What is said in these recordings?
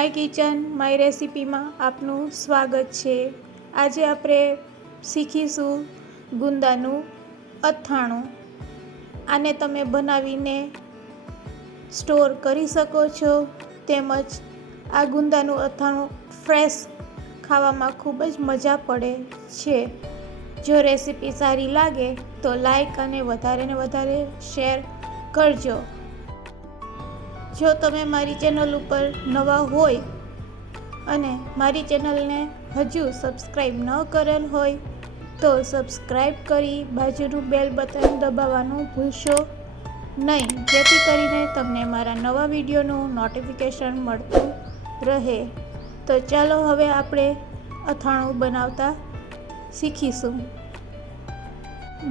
My kitchen, my રેસિપીમાં આપનું સ્વાગત છે. આજે આપણે શીખીશું ગુંદાનું અથાણું. આને તમે બનાવીને સ્ટોર કરી શકો છો. તેમજ આ ગુંદાનું અથાણું ફ્રેશ ખાવામાં ખૂબ જ મજા પડે છે. જો રેસીપી સારી લાગે તો લાઈક અને વધારે ને વધારે શેર કરજો. જો તમે મારી ચેનલ ઉપર નવા હોય અને મારી ચેનલને હજુ સબસ્ક્રાઈબ ન કરેલ હોય, તો સબસ્ક્રાઈબ કરી બાજુનું બેલ બટન દબાવવાનું ભૂલશો નહીં. જેથી કરીને તમને મારા નવા વિડીયોનું નોટિફિકેશન મળતું રહે. તો ચાલો હવે આપણે અથાણું બનાવતા શીખીશું.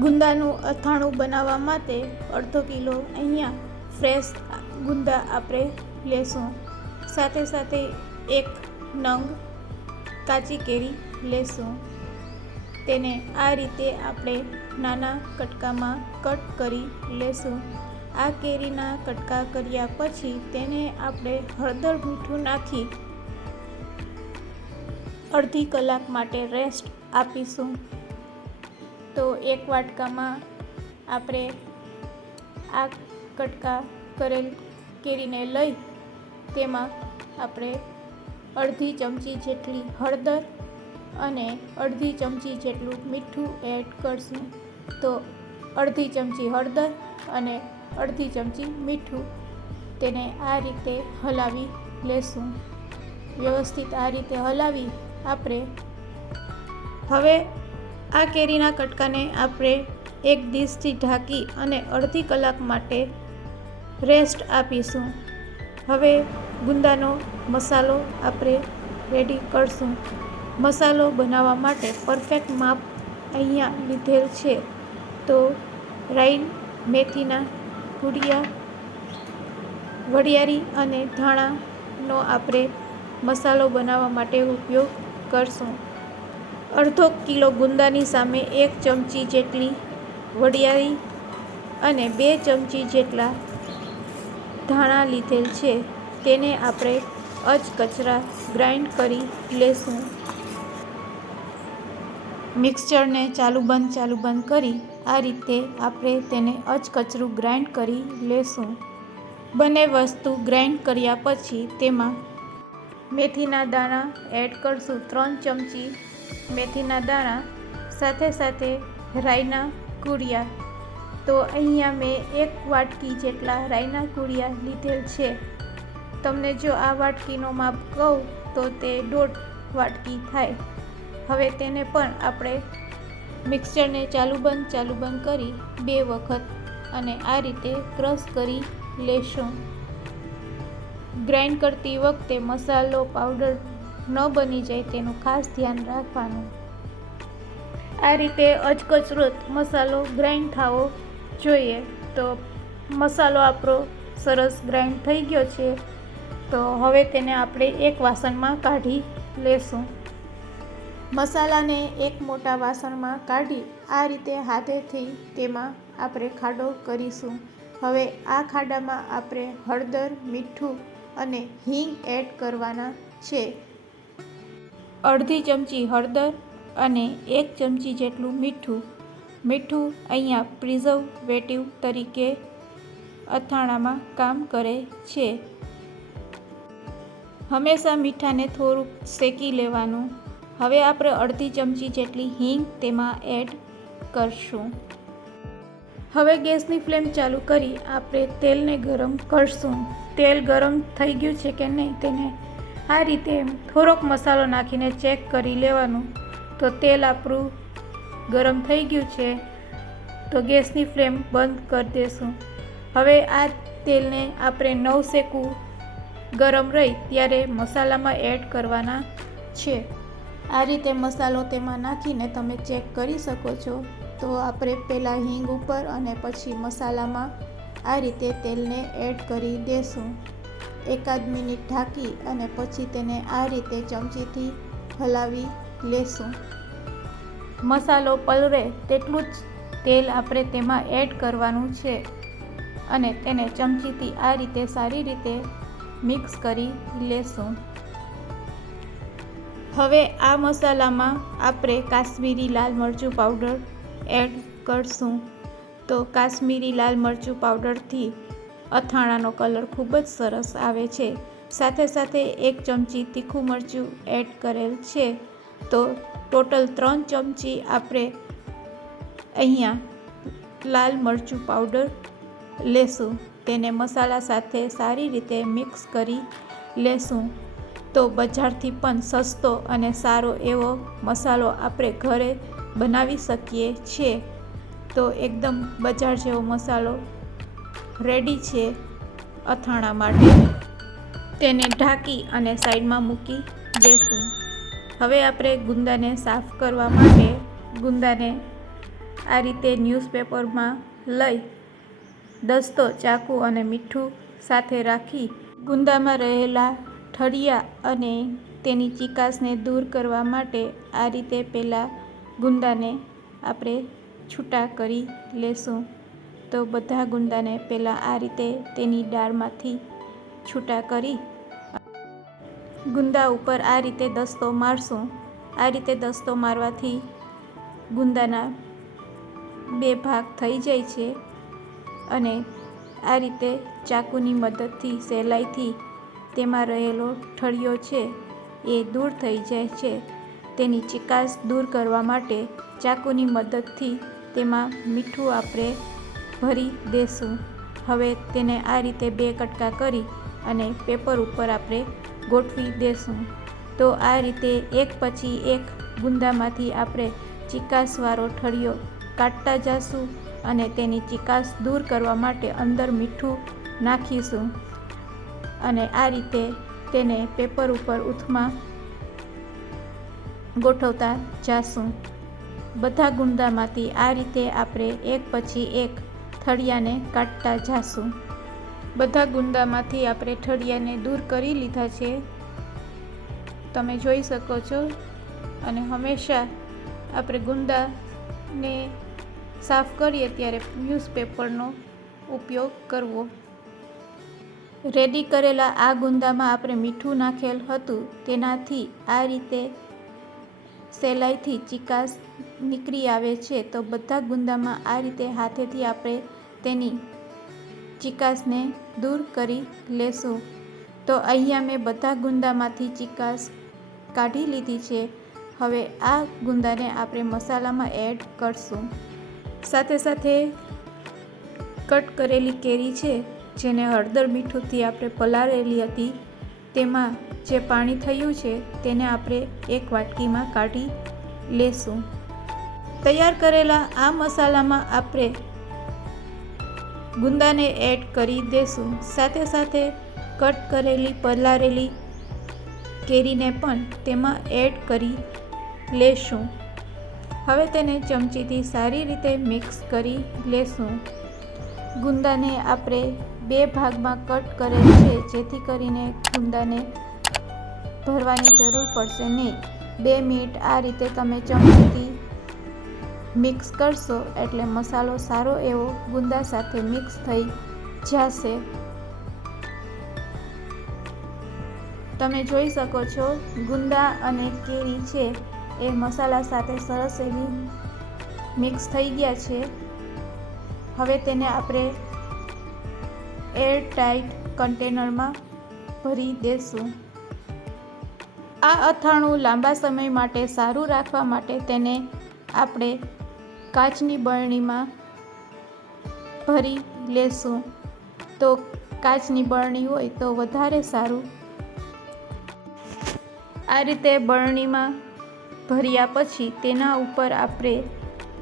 ગુંદાનું અથાણું બનાવવા માટે અડધો કિલો અહીંયા ફ્રેશ ગુંદા આપણે લેશું. સાથે સાથે એક નંગ કાચી કેરી લેશું. તેને આ રીતે આપણે નાના કટકામાં કટ કરી લેશું. આ કેરીના કટકા કર્યા પછી તેને આપણે હળદર મીઠું નાખી અડધી કલાક માટે રેસ્ટ આપીશું. તો એક વાટકામાં આપણે આ કટકા કરેલ કેરીને લઈ તેમાં આપણે અડધી ચમચી જેટલી હળદર અને અડધી ચમચી જેટલું મીઠું એડ કરશું. તો અડધી ચમચી હળદર અને અડધી ચમચી મીઠું તેને આ રીતે હલાવી લેશું. વ્યવસ્થિત આ રીતે હલાવી આપણે હવે આ કેરીના કટકાને આપણે એક ડીશથી ઢાંકી અને અડધી કલાક માટે રેસ્ટ આપીશું. હવે ગુંદાનો મસાલો આપણે રેડી કરશું. મસાલો બનાવવા માટે પરફેક્ટ માપ અહીંયા લીધેલ છે. તો રાઈ મેથીના ગુડિયા, વડિયારી અને ધાણાનો આપણે મસાલો બનાવવા માટે ઉપયોગ કરશું. અડધો કિલો ગુંદાની સામે એક ચમચી જેટલી વડિયારી અને બે ચમચી જેટલા ધાણા લીધેલ છે, તેને આપણે અચકચરા ગ્રાઇન્ડ કરી લેશું. મિક્સચરને ચાલુ બંધ ચાલુ બંધ કરી આ રીતે આપણે તેને અચકચરું ગ્રાઇન્ડ કરી લેશું. બંને વસ્તુ ગ્રાઇન્ડ કર્યા પછી તેમાં મેથીના દાણા એડ કરશું. ત્રણ ચમચી મેથીના દાણા સાથે સાથે રાઈના કુડિયા તો અહીંયા મેં એક વાટકી જેટલા રાઈના કુડિયા લીધેલ છે. તમને જો આ વાટકીનો માપ કહું તો તે દોઢ વાટકી થાય. હવે તેને પણ આપણે મિક્સરને ચાલુ બંધ ચાલુ બંધ કરી બે વખત અને આ રીતે ક્રશ કરી લેશું. ગ્રાઇન્ડ કરતી વખતે મસાલો પાવડર ન બની જાય તેનું ખાસ ધ્યાન રાખવાનું. આ રીતે અચકચરોત મસાલો ગ્રાઇન્ડ થવો જોઈએ તો મસાલો આપણો સરસ ગ્રાઇન્ડ થઈ ગયો છે. તો હવે તેને આપણે એક વાસણમાં કાઢી લેશું. મસાલાને એક મોટા વાસણમાં કાઢી આ રીતે હાથેથી તેમાં આપણે ખાડો કરીશું. હવે આ ખાડામાં આપણે હળદર, મીઠું અને હિંગ એડ કરવાના છે. અડધી ચમચી હળદર અને એક ચમચી જેટલું મીઠું મીઠું અહીંયા પ્રિઝર્વેટિવ તરીકે અથાણામાં કામ કરે છે. હંમેશા મીઠાને થોડુંક શેકી લેવાનું. હવે આપણે અડધી ચમચી જેટલી હિંગ તેમાં એડ કરશું. હવે ગેસની ફ્લેમ ચાલુ કરી આપણે તેલને ગરમ કરશું. તેલ ગરમ થઈ ગયું છે કે નહીં તેને આ રીતે થોડોક મસાલો નાખીને ચેક કરી લેવાનું. તો તેલ આપણું ગરમ થઈ ગયું છે, તો ગેસની ફ્લેમ બંધ કરી દેશું. હવે આ તેલને આપણે નવ શેકું ગરમ રહી ત્યારે મસાલામાં એડ કરવાના છે. આ રીતે મસાલો તેમાં નાખીને તમે ચેક કરી શકો છો. તો આપણે પહેલાં હિંગ ઉપર અને પછી મસાલામાં આ રીતે તેલને એડ કરી દેશું. એકાદ મિનિટ ઢાંકી અને પછી તેને આ રીતે ચમચીથી હલાવી લેશું. મસાલો પલળે તેટલું જ તેલ આપણે તેમાં એડ કરવાનું છે. અને તેને ચમચીથી આ રીતે સારી રીતે મિક્સ કરી લેશું. હવે આ મસાલામાં આપણે કાશ્મીરી લાલ મરચું પાવડર એડ કરશું. તો કાશ્મીરી લાલ મરચું પાવડરથી અથાણાનો કલર ખૂબ જ સરસ આવે છે. સાથે સાથે એક ચમચી તીખું મરચું એડ કરેલ છે. તો ટોટલ ત્રણ ચમચી આપણે અહીંયા લાલ મરચું પાવડર લેશું. તેને મસાલા સાથે સારી રીતે મિક્સ કરી લેશું. તો બજારથી પણ સસ્તો અને સારો એવો મસાલો આપણે ઘરે બનાવી શકીએ છીએ. તો એકદમ બજાર જેવો મસાલો રેડી છે અથાણા માટે. તેને ઢાંકી અને સાઈડમાં મૂકી દેશું. હવે આપણે ગુંદાને સાફ કરવા માટે ગુંદાને આ રીતે ન્યૂઝપેપરમાં લઈ દસ્તો, ચાકુ અને મીઠું સાથે રાખી ગુંદામાં રહેલા ઠળિયા અને તેની ચિકાસને દૂર કરવા માટે આ રીતે પહેલાં ગુંદાને આપણે છૂટા કરી લેશું. તો બધા ગુંદાને પહેલાં આ રીતે તેની ડાળમાંથી છૂટા કરી ગુંદા ઉપર આ રીતે દસ્તો મારશું. આ રીતે દસ્તો મારવાથી ગુંદાના બે ભાગ થઈ જાય છે અને આ રીતે ચાકુની મદદથી સહેલાઈથી તેમાં રહેલો ઠળિયો છે એ દૂર થઈ જાય છે. તેની ચિકાસ દૂર કરવા માટે ચાકુની મદદથી તેમાં મીઠું આપણે ભરી દેશું. હવે તેને આ રીતે બે કટકા કરી અને પેપર ઉપર આપણે ગોઠવી દેશું. તો આ રીતે એક પછી એક ગુંદામાંથી આપણે ચિકાસવાળો ઠળિયો કાઢતા જશું અને તેની ચિકાસ દૂર કરવા માટે અંદર મીઠું નાખીશું. અને આ રીતે તેને પેપર ઉપર ઉથમાં ગોઠવતા જાશું. બધા ગુંદામાંથી આ રીતે આપણે એક પછી એક થળિયાને કાઢતા જાશું. બધા ગુંદામાંથી આપણે ઠળિયાને દૂર કરી લીધા છે. તમે જોઈ શકો છો. અને હંમેશા આપણે ગુંદાને સાફ કરીએ ત્યારે ન્યૂઝપેપરનો ઉપયોગ કરવો. રેડી કરેલા આ ગુંદામાં આપણે મીઠું નાખેલ હતું. તેનાથી આ રીતે સહેલાઈથી ચિકાસ નીકળી આવે છે. તો બધા ગુંદામાં આ રીતે હાથેથી આપણે તેની ચિકાસને દૂર કરી લેશું. તો અહીંયા મેં બધા ગુંદામાંથી ચિકાસ કાઢી લીધી છે. હવે આ ગુંદાને આપણે મસાલામાં એડ કરશું. સાથે સાથે કટ કરેલી કેરી છે, જેને હળદર મીઠુંથી આપણે પલાળેલી હતી, તેમાં જે પાણી થયું છે, તેને આપણે એક વાટકીમાં કાઢી લેશું. તૈયાર કરેલા આ મસાલામાં આપણે ગુંદાને એડ કરી દેશું. સાથે સાથે કટ કરેલી, પલાળેલી કેરીને પણ તેમાં એડ કરી લેશું. હવે તેને ચમચીથી સારી રીતે મિક્સ કરી લેશું. ગુંદાને આપણે બે ભાગમાં કટ કરેલ છે, જેથી કરીને ગુંદાને ભરવાની જરૂર પડશે નહીં. બે મિનિટ આ રીતે તમે ચમચીથી મિક્સ કરશો એટલે મસાલો સારો એવો ગુંદા સાથે મિક્સ થઈ જશે. તમે જોઈ શકો છો, ગુંદા અને કેરી છે એ મસાલા સાથે સરસ એવી મિક્સ થઈ ગયા છે. હવે તેને આપણે એર ટાઈટ કન્ટેનરમાં ભરી દેશું. આ અથાણું લાંબા સમય માટે સારું રાખવા માટે તેને આપણે કાચની બરણીમાં ભરી લેશું. તો કાચની બરણી હોય તો વધારે સારું. આ રીતે બરણીમાં ભર્યા પછી તેના ઉપર આપણે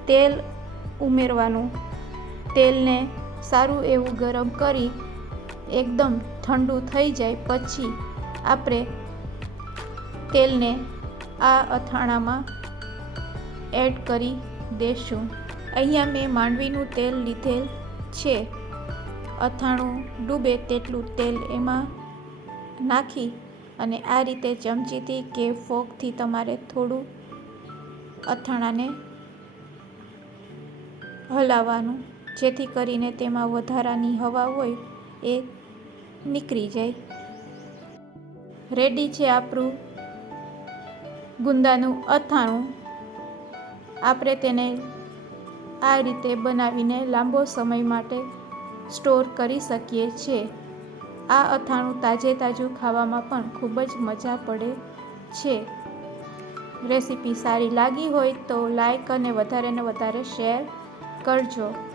તેલ ઉમેરવાનું. તેલને સારું એવું ગરમ કરી એકદમ ઠંડુ થઈ જાય પછી આપણે તેલને આ અથાણામાં એડ કરી દેશું. અહીંયા મેં માંડવીનું તેલ લીધેલ છે. અથાણું ડૂબે તેટલું તેલ એમાં નાખી અને આ રીતે ચમચીથી કે ફોકથી તમારે થોડું અથાણાને હલાવવાનું, જેથી કરીને તેમાં વધારાની હવા હોય એ નીકળી જાય. રેડી છે આપણું ગુંદાનું અથાણું. આપણે તેને આ રીતે બનાવીને લાંબો સમય માટે સ્ટોર કરી શકીએ છીએ. આ અથાણું તાજે તાજું ખાવામાં પણ ખૂબ જ મજા પડે છે. રેસીપી સારી લાગી હોય તો લાઈક અને વધારે ને વધારે શેર કરજો.